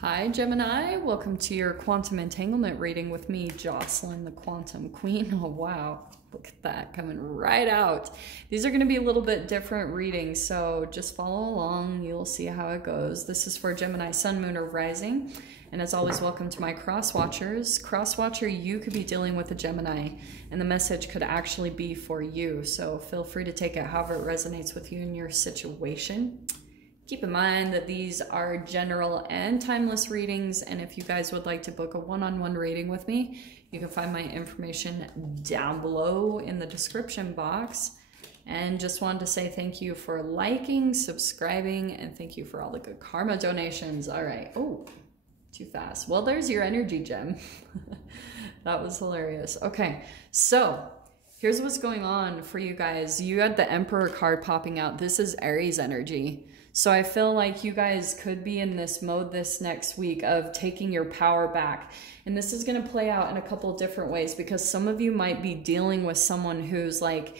Hi Gemini, welcome to your quantum entanglement reading with me, Jocelyn, the quantum queen. Oh wow, look at that coming right out. These are going to be a little bit different readings, so just follow along. You'll see how it goes. This is for Gemini, Sun, Moon, or Rising. And as always, welcome to my cross watchers. Cross watcher, you could be dealing with a Gemini, and the message could actually be for you. So feel free to take it however it resonates with you in your situation. Keep in mind that these are general and timeless readings, and if you guys would like to book a one-on-one reading with me, you can find my information down below in the description box. And just wanted to say thank you for liking, subscribing, and thank you for all the good karma donations. All right. Oh, too fast. Well, there's your energy gem. That was hilarious. Okay, so here's what's going on for you guys. You had the Emperor card popping out. This is Aries energy. So I feel like you guys could be in this mode this next week of taking your power back. And this is going to play out in a couple different ways, because some of you might be dealing with someone who's like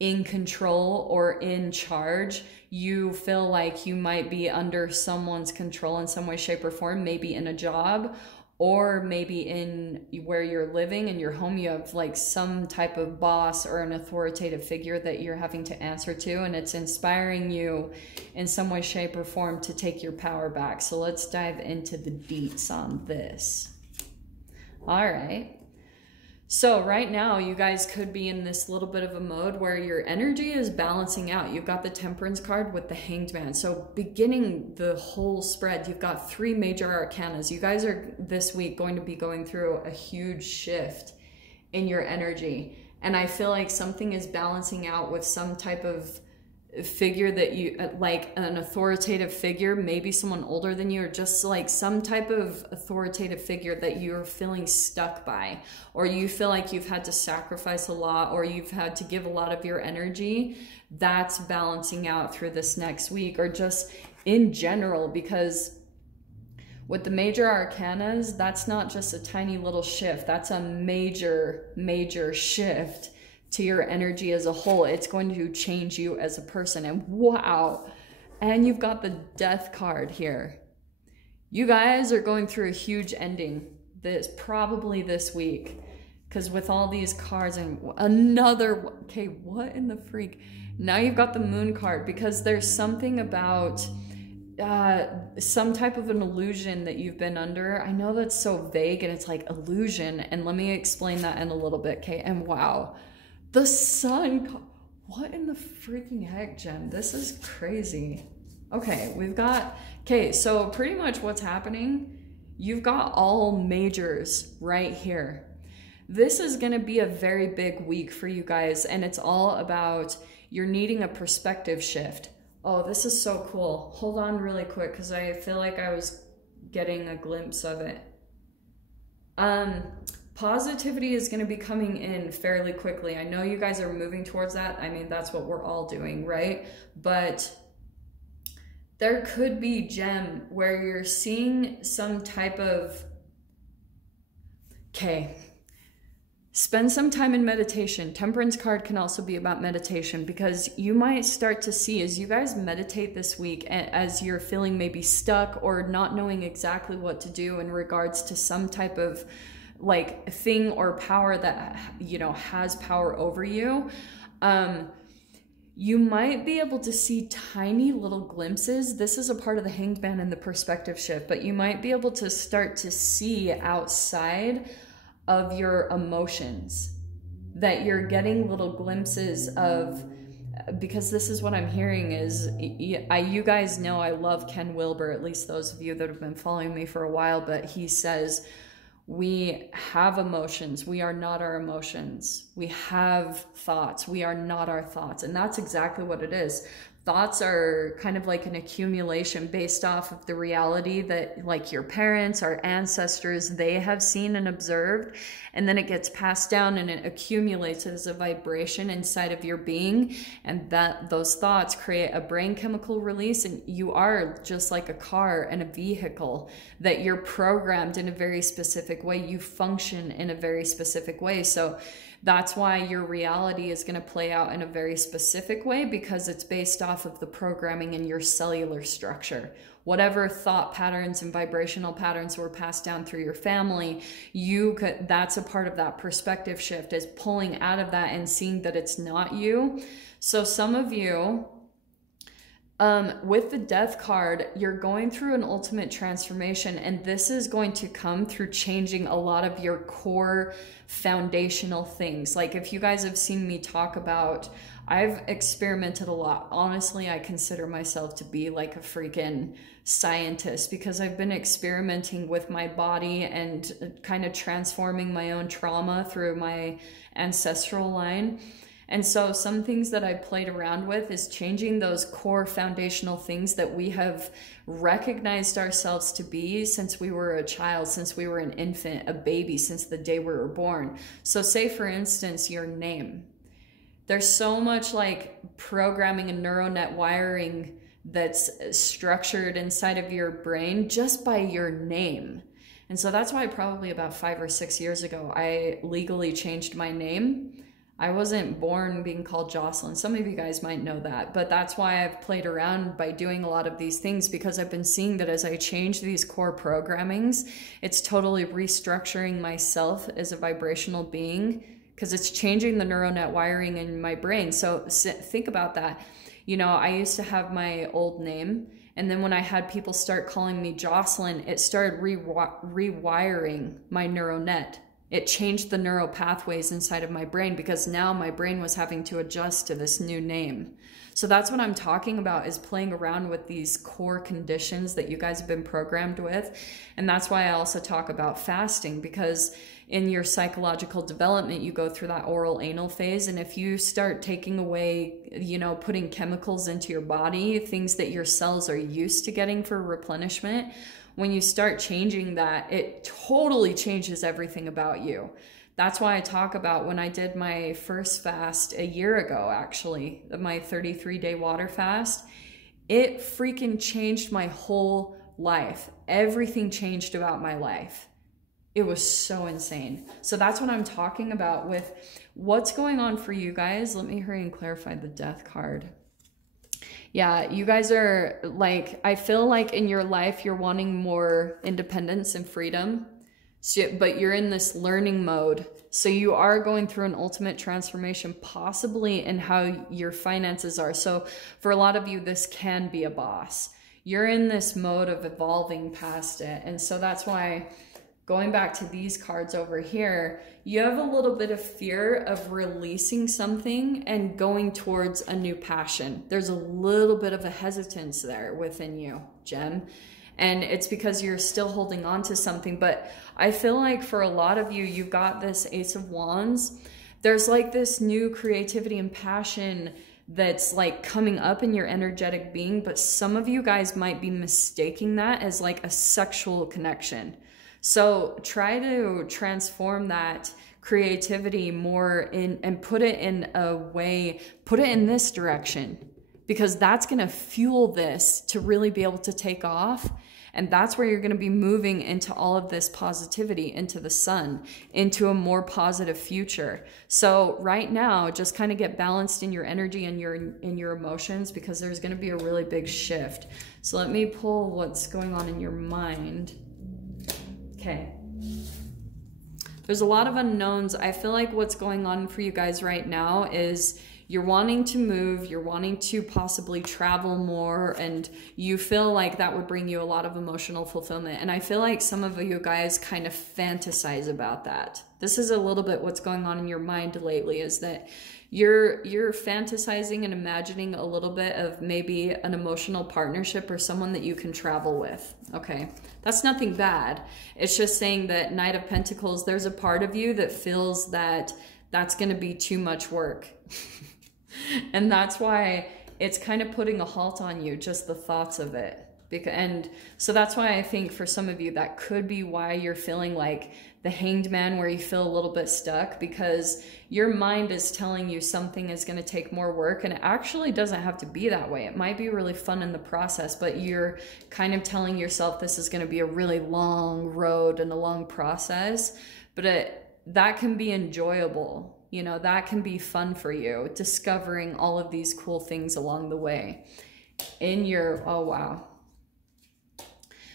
in control or in charge. You feel like you might be under someone's control in some way, shape, or form, maybe in a job, or maybe in where you're living in your home. You have like some type of boss or an authoritative figure that you're having to answer to, and it's inspiring you in some way, shape, or form to take your power back. So let's dive into the deets on this. All right. So right now, you guys could be in this little bit of a mode where your energy is balancing out. You've got the Temperance card with the Hanged Man. So beginning the whole spread, you've got three major arcanas. You guys are this week going to be going through a huge shift in your energy. And I feel like something is balancing out with some type of figure that you like, an authoritative figure, maybe someone older than you, or just like some type of authoritative figure that you're feeling stuck by, or you feel like you've had to sacrifice a lot, or you've had to give a lot of your energy. That's balancing out through this next week, or just in general, because with the major arcanas, that's not just a tiny little shift, that's a major shift to your energy as a whole. It's going to change you as a person. And wow, and you've got the Death card here. You guys are going through a huge ending probably this week, because with all these cards and another, okay, what in the freak? Now you've got the Moon card, because there's something about some type of an illusion that you've been under. I know that's so vague and it's like illusion, and let me explain that in a little bit, okay? And wow, the Sun, what in the freaking heck, Jen? This is crazy. Okay, we've got, okay, so pretty much what's happening, you've got all majors right here. This is gonna be a very big week for you guys, and it's all about you're needing a perspective shift. Oh, this is so cool. Hold on really quick, because I feel like I was getting a glimpse of it. Positivity is going to be coming in fairly quickly. I know you guys are moving towards that. I mean, that's what we're all doing, right? But there could be, Gem, where you're seeing some type of, okay, spend some time in meditation. Temperance card can also be about meditation, because you might start to see as you guys meditate this week, as you're feeling maybe stuck or not knowing exactly what to do in regards to some type of like thing or power that, you know, has power over you. You might be able to see tiny little glimpses. This is a part of the Hanged Man and the perspective shift, but you might be able to start to see outside of your emotions, that you're getting little glimpses of, because this is what I'm hearing is, you guys know I love Ken Wilber, at least those of you that have been following me for a while, but he says, we have emotions. We are not our emotions. We have thoughts. We are not our thoughts. And that's exactly what it is. Thoughts are kind of like an accumulation based off of the reality that like your parents, our ancestors, they have seen and observed. And then it gets passed down and it accumulates as a vibration inside of your being. And those thoughts create a brain chemical release. And you are just like a car and a vehicle, that you're programmed in a very specific way. You function in a very specific way. So that's why your reality is going to play out in a very specific way, because it's based off of the programming in your cellular structure. whatever thought patterns and vibrational patterns were passed down through your family, that's a part of that perspective shift, is pulling out of that and seeing that it's not you. So some of you, with the Death card, you're going through an ultimate transformation, and this is going to come through changing a lot of your core foundational things. Like if you guys have seen me talk about, I've experimented a lot. Honestly, I consider myself to be like a freaking scientist, because I've been experimenting with my body and kind of transforming my own trauma through my ancestral line. And so some things that I played around with is changing those core foundational things that we have recognized ourselves to be since we were a child, since we were an infant, a baby, since the day we were born. So say, for instance, your name. There's so much like programming and neural net wiring that's structured inside of your brain just by your name. And so that's why probably about 5 or 6 years ago, I legally changed my name. I wasn't born being called Jocelyn. Some of you guys might know that, but that's why I've played around by doing a lot of these things, because I've been seeing that as I change these core programmings, it's totally restructuring myself as a vibrational being, because it's changing the neural net wiring in my brain. So think about that. You know, I used to have my old name, and then when I had people start calling me Jocelyn, it started rewiring my neural net. It changed the neural pathways inside of my brain, because now my brain was having to adjust to this new name. So that's what I'm talking about, is playing around with these core conditions that you guys have been programmed with. And that's why I also talk about fasting, because in your psychological development, you go through that oral anal phase. And if you start taking away, you know, putting chemicals into your body, things that your cells are used to getting for replenishment, when you start changing that, it totally changes everything about you. That's why I talk about when I did my first fast a year ago, actually, my 33-day water fast, it freaking changed my whole life. Everything changed about my life. It was so insane. So that's what I'm talking about with what's going on for you guys. Let me hurry and clarify the Death card. Yeah, you guys are like, I feel like in your life, you're wanting more independence and freedom, but you're in this learning mode. So you are going through an ultimate transformation, possibly in how your finances are. So for a lot of you, this can be a boss. You're in this mode of evolving past it. And so that's why, going back to these cards over here, you have a little bit of fear of releasing something and going towards a new passion. There's a little bit of a hesitance there within you, Gem. And it's because you're still holding on to something. But I feel like for a lot of you, you've got this Ace of Wands. There's like this new creativity and passion that's like coming up in your energetic being. But some of you guys might be mistaking that as like a sexual connection. So try to transform that creativity more in, and put it in a way, put it in this direction, because that's going to fuel this to really be able to take off. And that's where you're going to be moving into all of this positivity, into the sun, into a more positive future. So right now, just kind of get balanced in your energy and your emotions, because there's going to be a really big shift. So let me pull what's going on in your mind. Okay. There's a lot of unknowns. I feel like what's going on for you guys right now is you're wanting to move, you're wanting to possibly travel more, and you feel like that would bring you a lot of emotional fulfillment. And I feel like some of you guys kind of fantasize about that. This is a little bit what's going on in your mind lately, is that you're fantasizing and imagining a little bit of maybe an emotional partnership or someone that you can travel with. Okay, that's nothing bad. It's just saying that Knight of Pentacles, there's a part of you that feels that that's going to be too much work. And that's why it's kind of putting a halt on you, just the thoughts of it. And so that's why I think for some of you, that could be why you're feeling like the Hanged Man, where you feel a little bit stuck, because your mind is telling you something is going to take more work, and it actually doesn't have to be that way. It might be really fun in the process, but you're kind of telling yourself this is going to be a really long road and a long process, but that can be enjoyable. You know, that can be fun for you, discovering all of these cool things along the way in your, oh wow.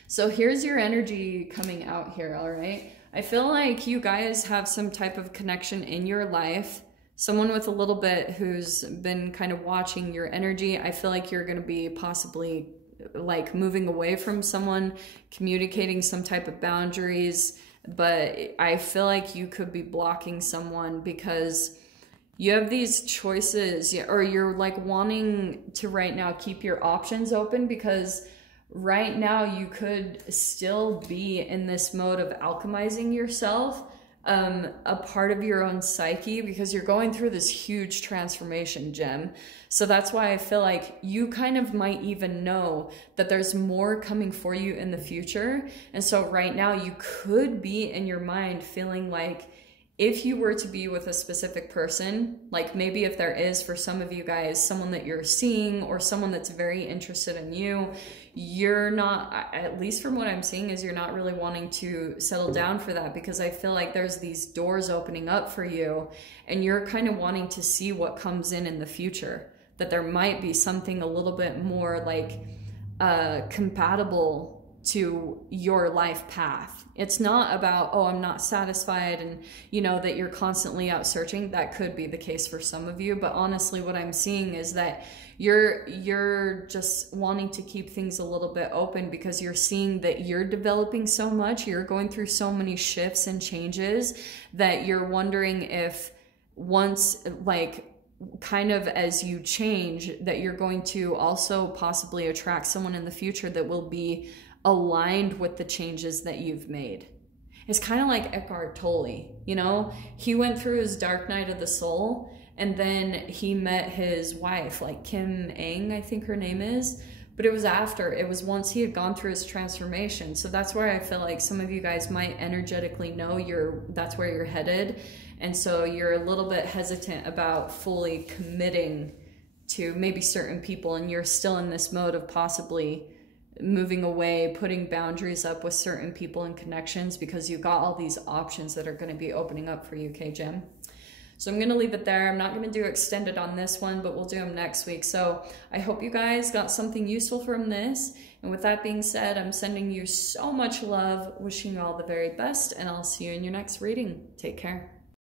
So here's your energy coming out here, all right? I feel like you guys have some type of connection in your life. Someone with a little bit who's been kind of watching your energy. I feel like you're going to be possibly like moving away from someone, communicating some type of boundaries. But I feel like you could be blocking someone because you have these choices, or you're like wanting to right now keep your options open, because right now you could still be in this mode of alchemizing yourself, a part of your own psyche, because you're going through this huge transformation, Gem. So that's why I feel like you kind of might even know that there's more coming for you in the future. And so right now you could be in your mind feeling like, if you were to be with a specific person, like maybe if there is for some of you guys, someone that you're seeing or someone that's very interested in you, you're not, at least from what I'm seeing, is you're not really wanting to settle down for that, because I feel like there's these doors opening up for you and you're kind of wanting to see what comes in the future, that there might be something a little bit more like compatible to your life path. It's not about, oh, I'm not satisfied, and you know that you're constantly out searching. That could be the case for some of you, but honestly what I'm seeing is that you're just wanting to keep things a little bit open, because you're seeing that you're developing so much, you're going through so many shifts and changes, that you're wondering if once, like, kind of as you change, that you're going to also possibly attract someone in the future that will be aligned with the changes that you've made. It's kind of like Eckhart Tolle, you know, he went through his dark night of the soul, and then he met his wife, like Kim Eng, I think her name is, but it was once he had gone through his transformation. So that's where I feel like some of you guys might energetically know that's where you're headed, and so you're a little bit hesitant about fully committing to maybe certain people, and you're still in this mode of possibly moving away, putting boundaries up with certain people and connections, because you've got all these options that are going to be opening up for you, okay, Gem? So I'm going to leave it there. I'm not going to do extended on this one, but we'll do them next week. So I hope you guys got something useful from this. And with that being said, I'm sending you so much love, wishing you all the very best, and I'll see you in your next reading. Take care.